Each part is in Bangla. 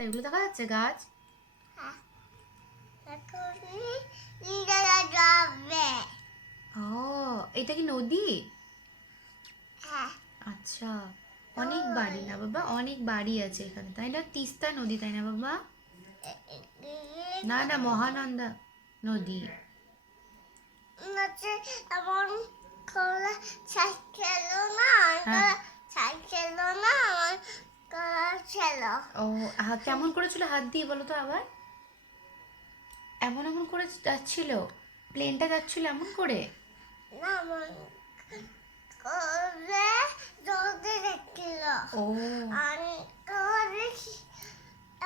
রাস্তা, এগুলো দেখা যাচ্ছে গাছ? হ্যাঁ, এখনই নিজেরা যাবে। ও, এটা কি নদী? হ্যাঁ, আচ্ছা, অনেক বাড়ি না বাবা, অনেক বাড়ি আছে এখানে, তাই না? তিস্তা নদী, তাই না বাবা? না না, মহানন্দা নদী। হচ্ছে এমন করে সাইকেল না, হ্যাঁ। সাইকেল না আমার করা ছিল। ও, কেমন করেছিল হাত দিয়ে বলো তো আবার? এমন এমন করে যাচ্ছিল? প্লেনটা যাচ্ছিল এমন করে? না এমন করে জলদি দেখছিল। ও, আমি করে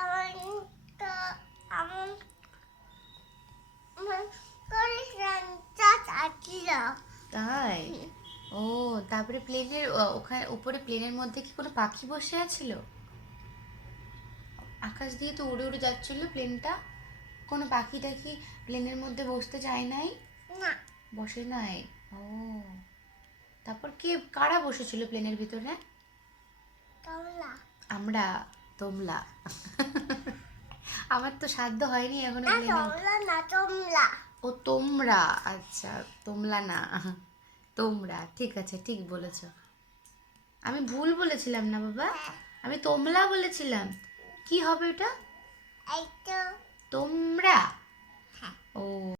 এমন এমন করে রান্না চাচ্ছিল। তাই? ও, তারপরে প্লেনের ওখানে উপরে প্লেনের মধ্যে কি কোনো পাখি বসে আছিল? আকাশ দিয়ে তো উড়ে উড়ে যাচ্ছিল প্লেনটা, কোনো পাখি টাখি প্লেনের মধ্যে বসতে চায় নাই? না, বসে নাই। ও, তারপর কারা বসেছিল প্লেনের ভিতরে? তোমরা আমরা? তোমরা? আমার তো সাধ্য হয়নি এখনো না, প্লেনে ওঠা। তোমরা না, তোমরা। ও, তোমরা, আচ্ছা। তোমরা না, তোমরা, ঠিক আছে, ঠিক বলেছো। আমি ভুল বলেছিলাম না বাবা? হ্যাঁ, আমি তোমরা বলেছিলাম। কি হবে ওটা? এই তো। তোমরা? হ্যাঁ। ও।